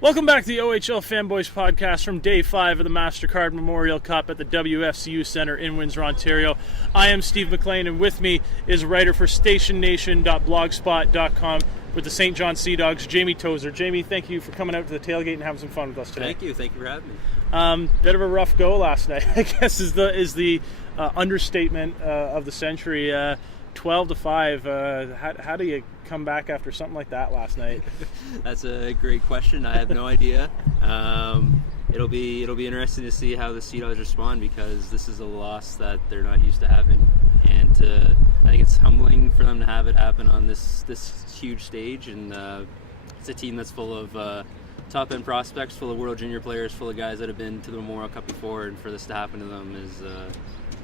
Welcome back to the OHL Fanboys podcast from Day 5 of the MasterCard Memorial Cup at the WFCU Centre in Windsor, Ontario. I am Steve McLean, and with me is writer for stationnation.blogspot.com with the St. John Sea Dogs, Jamie Tozer. Jamie, thank you for coming out to the tailgate and having some fun with us today. Thank you for having me. Bit of a rough go last night, I guess is the understatement of the century. 12-5. How do you come back after something like that last night? That's a great question. I have no idea. It'll be interesting to see how the Sea Dogs respond, because this is a loss that they're not used to having, and I think it's humbling for them to have it happen on this huge stage. And it's a team that's full of top end prospects, full of World Junior players, full of guys that have been to the Memorial Cup before, and for this to happen to them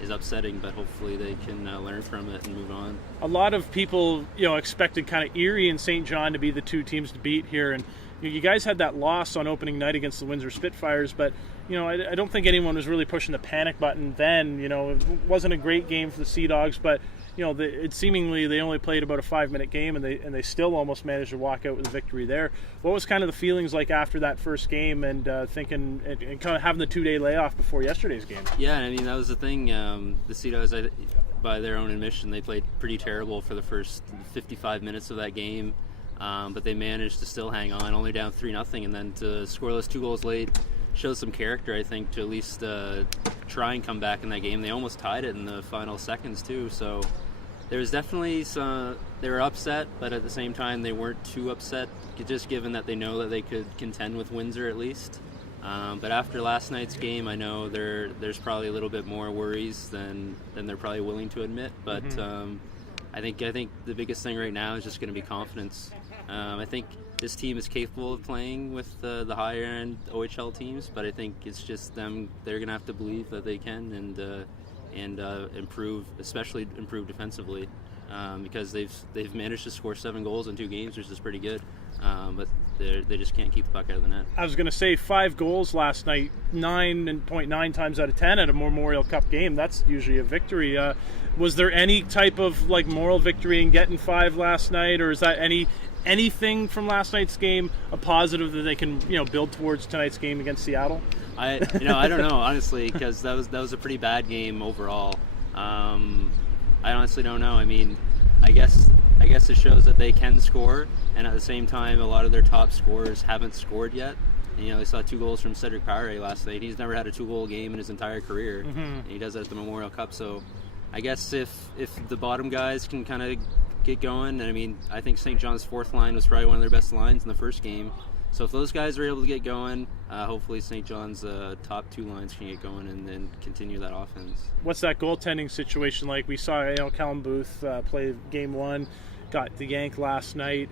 is upsetting, but hopefully they can learn from it and move on. A lot of people, expected kind of Erie and St. John to be the two teams to beat here, and you guys had that loss on opening night against the Windsor Spitfires, but I don't think anyone was really pushing the panic button then. It wasn't a great game for the Sea Dogs, but it seemingly they only played about a 5-minute game, and they still almost managed to walk out with a victory there. What was kind of the feelings like after that first game, and thinking and kind of having the 2-day layoff before yesterday's game? Yeah, I mean, that was the thing. The Sea Dogs, by their own admission, they played pretty terrible for the first 55 minutes of that game, but they managed to still hang on, only down 3-0, and then to score those 2 goals late shows some character, I think, to at least try and come back in that game. They almost tied it in the final seconds too, so there was definitely they were upset, but at the same time they weren't too upset, just given that they know that they could contend with Windsor at least. But after last night's game, I know there's probably a little bit more worries than they're probably willing to admit, but I think the biggest thing right now is just going to be confidence. I think this team is capable of playing with the higher end OHL teams, but I think it's just they're going to have to believe that they can and improve, especially improve defensively, because they've managed to score 7 goals in 2 games, which is pretty good, but they just can't keep the puck out of the net. I was going to say 5 goals last night, 9.9 times out of 10 at a Memorial Cup game. That's usually a victory. Was there any type of moral victory in getting 5 last night, or is that anything from last night's game a positive that they can build towards tonight's game against Seattle? I don't know, honestly, because that was a pretty bad game overall. I honestly don't know. I mean, I guess it shows that they can score, and at the same time, a lot of their top scorers haven't scored yet. And, they saw 2 goals from Cedric Poirier last night. He's never had a 2-goal game in his entire career, and he does that at the Memorial Cup. So I guess if the bottom guys can kind of get going, and I mean, I think St. John's 4th line was probably one of their best lines in the first game. So if those guys are able to get going, hopefully St. John's top 2 lines can get going and then continue that offense. What's that goaltending situation like? We saw Callum Booth play game 1, got the yank last night.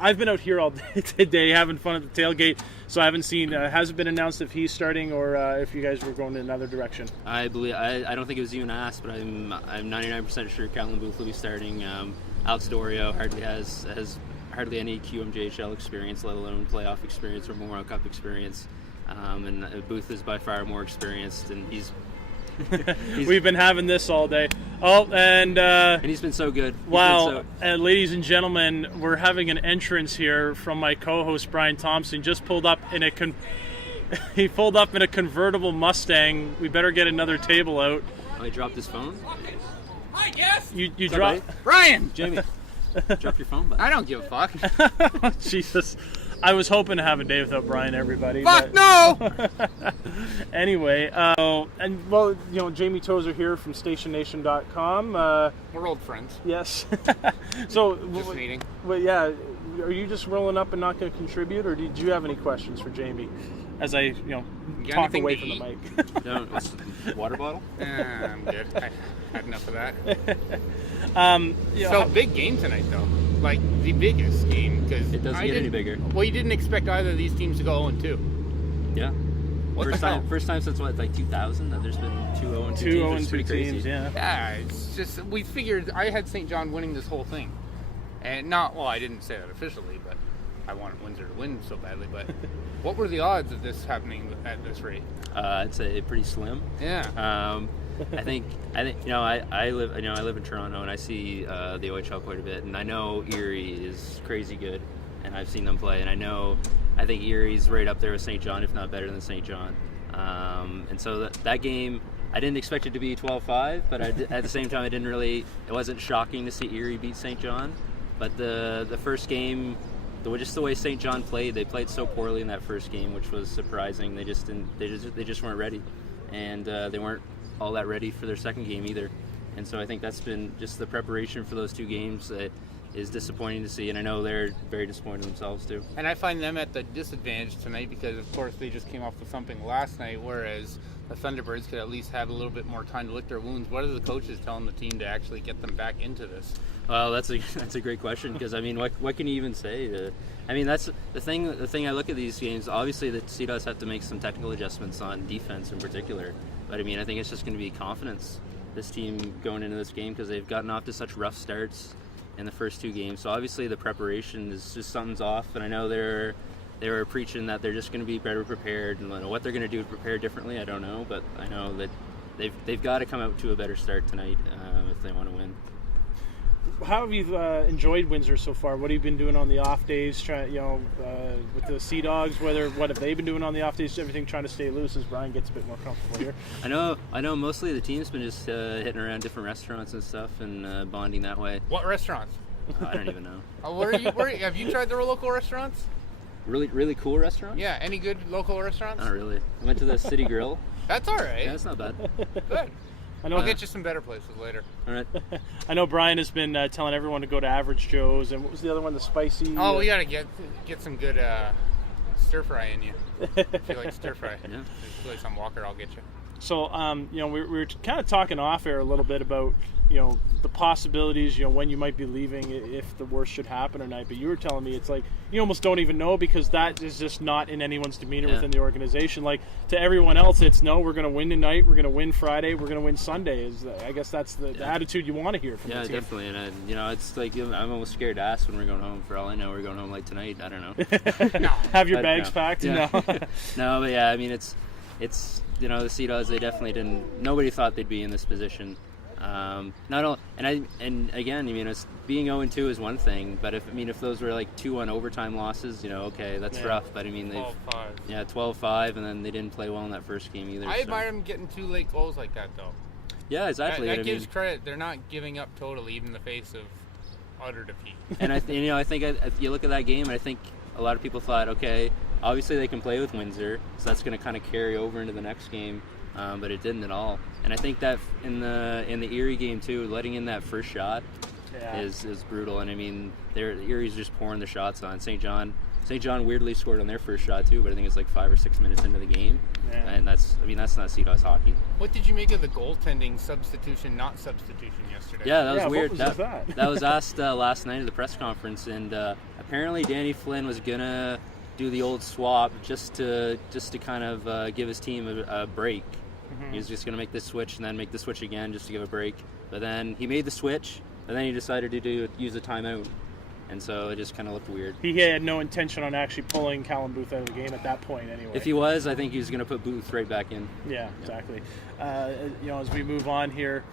I've been out here all day today having fun at the tailgate, so I haven't seen. Has it been announced if he's starting or if you guys were going in another direction? I don't think it was even asked, but I'm 99% sure Callum Booth will be starting. Alex Dorio hardly any QMJHL experience, let alone playoff experience or Memorial Cup experience, and Booth is by far more experienced, and he's we've been having this all day. Oh, and he's been so good. Wow, and ladies and gentlemen, we're having an entrance here from my co-host Brian Thompson. Just pulled up in a he pulled up in a convertible Mustang. We better get another table out. Oh, he dropped his phone. Hi, Jeff. You dropped Brian. Jamie. Drop your phone back. I don't give a fuck. Jesus. I was hoping to have a day without Brian, everybody. Fuck no! Anyway, Jamie Tozer here from stationnation.com. We're old friends. Yes. So, Just meeting. Well, yeah, are you just rolling up and not going to contribute, or did you have any questions for Jamie? As I, talk away from the mic. No, water bottle? I'm good. I had enough of that. So big game tonight, though. Like, the biggest game. Because it doesn't get any bigger. Well, you didn't expect either of these teams to go 0-2. Yeah. First time since what, like 2000 that there's been 2-0-2 teams. 2-0-2 teams, yeah. Yeah, it's just, we figured, I had St. John winning this whole thing. And I didn't say that officially, but I wanted Windsor to win so badly. But what were the odds of this happening at this rate? I'd say pretty slim. Yeah. I think I live in Toronto, and I see the OHL quite a bit, and I know Erie is crazy good, and I've seen them play, and I know I think Erie's right up there with St. John, if not better than St. John. And so that game, I didn't expect it to be 12-5, but at the same time, it wasn't shocking to see Erie beat St. John. But the first game, just the way St. John played, they played so poorly in that first game, which was surprising. They just weren't ready, and they weren't all that ready for their second game either. And so I think that's been just the preparation for those two games that is disappointing to see, and I know they're very disappointed themselves too. And I find them at the disadvantage tonight because, of course, they just came off the thumping last night, whereas the Thunderbirds could at least have a little bit more time to lick their wounds. What are the coaches telling the team to actually get them back into this? Well, that's a great question, because I mean, what can you even say? I mean, that's the thing. The thing I look at these games. Obviously, the Sea Dogs have to make some technical adjustments on defense in particular. But I mean, I think it's just going to be confidence. This team going into this game, because they've gotten off to such rough starts in the first two games. So obviously the preparation is just something's off, and I know they were preaching that they're just going to be better prepared, and what they're going to do to prepare differently, I don't know, but I know that they've got to come out to a better start tonight if they want to win. How have you enjoyed Windsor so far? What have you been doing on the off days? With the Sea Dogs, what have they been doing on the off days? Everything trying to stay loose as Brian gets a bit more comfortable here. I know. Mostly the team's been just hitting around different restaurants and stuff and bonding that way. What restaurants? I don't even know. Have you tried their local restaurants? Really, really cool restaurants? Yeah. Any good local restaurants? Not really. I went to the City Grill. That's all right. Yeah, that's not bad. Good. I know. I'll get you some better places later. All right. I know Brian has been telling everyone to go to Average Joe's, and what was the other one? The spicy. Oh, we gotta get some good stir fry in you. If you like stir fry, Yeah. There's a place on Walker. I'll get you. So, we were kind of talking off air a little bit about, the possibilities, when you might be leaving if the worst should happen tonight. But you were telling me it's like you almost don't even know, because that is just not in anyone's demeanor within the organization. Like, to everyone else, it's no, we're going to win tonight, we're going to win Friday, we're going to win Sunday. I guess that's the attitude you want to hear from the team. Yeah, definitely. And it's like I'm almost scared to ask when we're going home. For all I know, we're going home like tonight. I don't know. No. Have your bags packed? Yeah. No. No, but yeah, I mean, it's the Sea Dogs, they definitely didn't. Nobody thought they'd be in this position. Not all, and again, it's being 0-2 is one thing, but if those were like 2 on overtime losses, okay, that's rough. But they've 12-5. 12-5, and then they didn't play well in that first game either. I admire them getting 2 late goals like that, though. Yeah, exactly. That gives credit. They're not giving up totally, even in the face of utter defeat. And I think you look at that game, and I think a lot of people thought, okay, obviously they can play with Windsor, so that's going to kind of carry over into the next game. But it didn't at all. And I think that in the Erie game too, letting in that first shot is brutal. And I mean, Erie's just pouring the shots on. St. John weirdly scored on their first shot too, but I think it's like 5 or 6 minutes into the game. Yeah. And that's not Sea Dogs hockey. What did you make of the goaltending substitution, not substitution yesterday? Yeah, that was weird. What was that was asked last night at the press conference, and apparently Danny Flynn was gonna do the old swap just to kind of give his team a break. Mm-hmm. He was just going to make this switch and then make the switch again just to give a break. But then he made the switch, and then he decided to use a timeout. And so it just kind of looked weird. He had no intention on actually pulling Callum Booth out of the game at that point anyway. If he was, I think he was going to put Booth right back in. Yeah, exactly. As we move on here...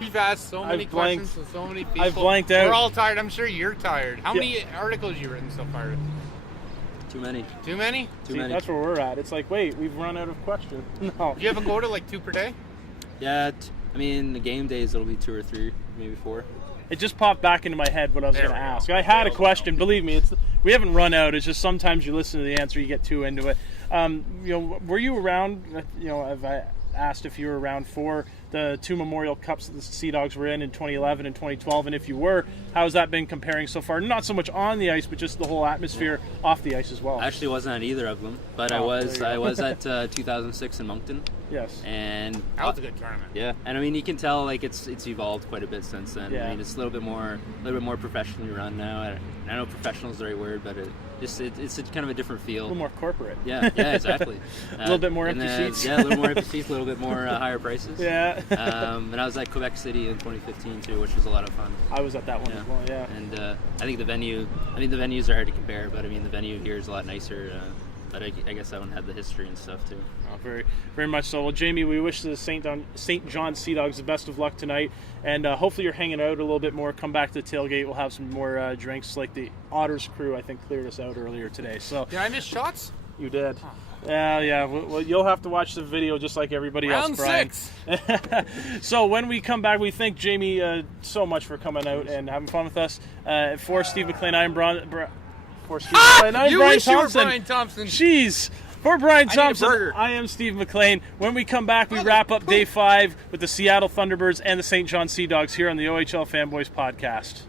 We've asked so many questions to so many people. I've blanked out. We're all tired. I'm sure you're tired. How many articles you written so far? Too many. Too many? Too many. That's where we're at. It's like, wait, we've run out of questions. No. Do you have a goal to like 2 per day? Yeah, the game days it'll be 2 or 3, maybe 4. It just popped back into my head what I was going to ask. I had a question. Believe me, we haven't run out. It's just sometimes you listen to the answer, you get too into it. Were you around? Have I asked if you were around for the 2 Memorial Cups that the Sea Dogs were in 2011 and 2012, and if you were, how has that been comparing so far? Not so much on the ice, but just the whole atmosphere off the ice as well. I actually wasn't at either of them, but I was at 2006 in Moncton. Yes. And that was a good tournament. Yeah, and you can tell it's evolved quite a bit since then. Yeah. It's a little bit more professionally run now. I know professional is the right word, but it's kind of a different feel. A little more corporate. Yeah, exactly. A little bit more empty seats. Yeah, a little more empty seats, a little bit more higher prices. Yeah. And I was at Quebec City in 2015 too, which was a lot of fun. I was at that one as well, yeah. And I think the venues are hard to compare, but the venue here is a lot nicer. but I guess I don't have the history and stuff too. Oh, very, very much so. Well, Jamie, we wish the St. John Sea Dogs the best of luck tonight, and hopefully you're hanging out a little bit more. Come back to the tailgate. We'll have some more drinks, like the Otters crew, I think, cleared us out earlier today. So Did I miss shots? you did. Yeah. Well, you'll have to watch the video just like everybody else, Brian. Round 6. So when we come back, we thank Jamie so much for coming out and having fun with us. For Steve McLean, I'm Brian. For Steve McLean, I'm You Brian wish you were Thompson. Brian Thompson. Jeez. For Brian I need a Thompson, burger. I am Steve McLean. When we come back, we wrap up Day 5 with the Seattle Thunderbirds and the St. John Sea Dogs here on the OHL Fanboys podcast.